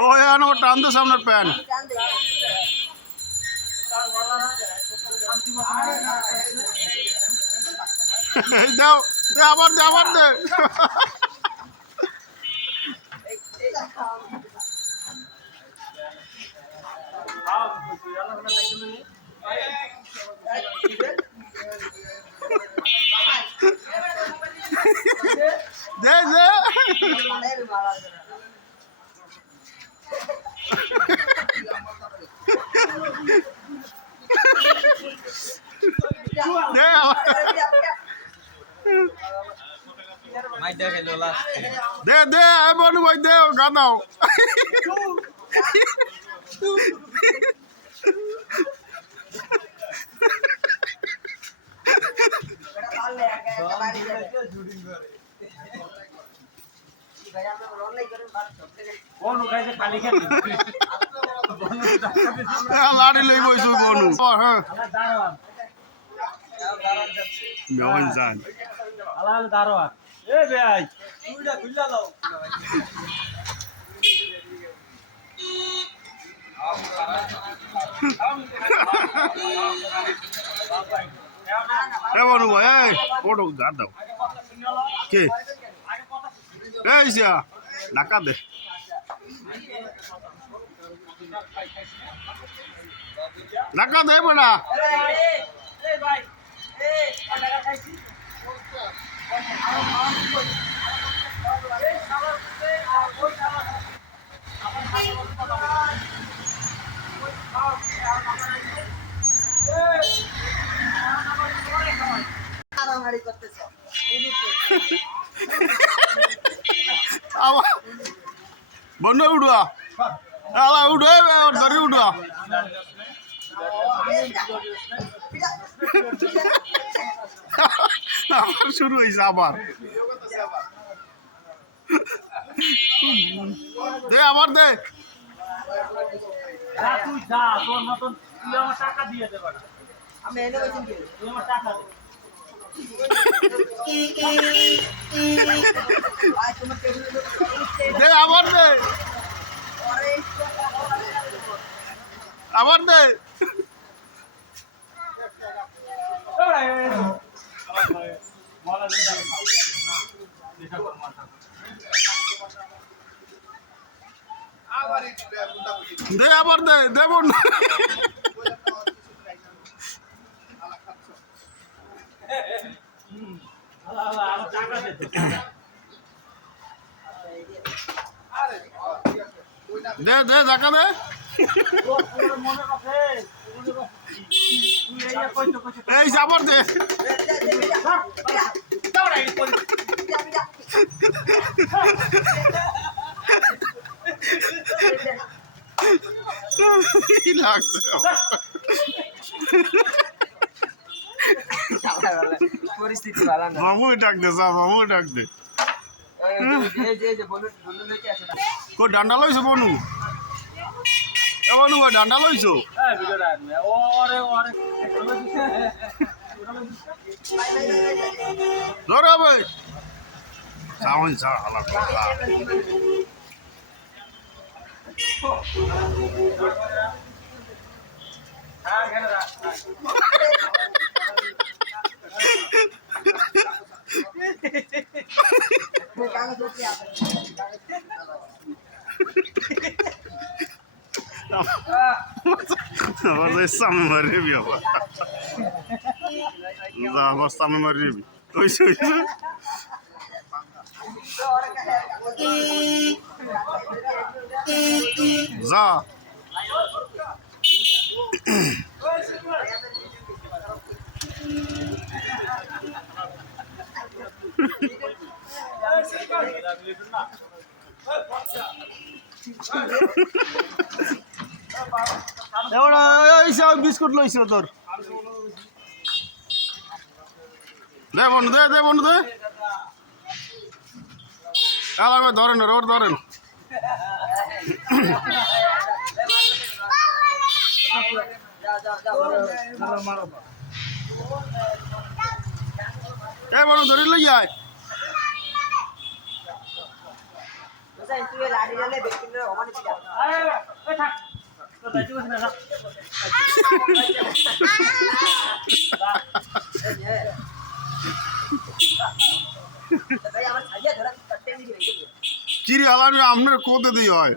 ও এনো টান দে সামনের প্যান দাও দে আবার দে দে দে দে দে বনু ভাই দে গাদাও লাড়ি লই বইছো বনু হ্যাঁ মেওয়ান জান আলাল দারোয়ান এ ভাই তুইটা খুললা দাও এ বনু ভাই এই ওটো গাদ দাও কে এই যা ঢাকা দে ঢাকা দে বড়া এই ভাই এই টাকা খাইছি বন্ধ উঠা উঠে ধরে উঠা আবার শুরু হয়েছে আবার দে আবার দে তুই যা তোর মতন তুই আমার টাকা দিয়ে দে বাড়া আমি এনে বসেন কি তুই আমার টাকা দে দে আবার দে আবার দে দে আবার দে দেবন দে দে টাকা দে এই যাবর দে লাগছে পরিস্থিতি ভালো না মামু ডাক দে যা মামু ডাক দে কো ডান্ডা লইছো বনু এ বনু ডান্ডা লইছো ধরো ভাই সাউন সা হালা কথা আমার সামনে মারিবি আবার যা আমার সামনে মারিবি ওইসে যা বিস্কুট লইছ তোর দে বন্ধু দে বন্ধু দে ধরেন রোড ধরেন এ বড় ধরে লই যায় আরে এই থাক তো যাইতে বসে না যা। চিরি হালামি আপনার কোথা দিয়ে হয়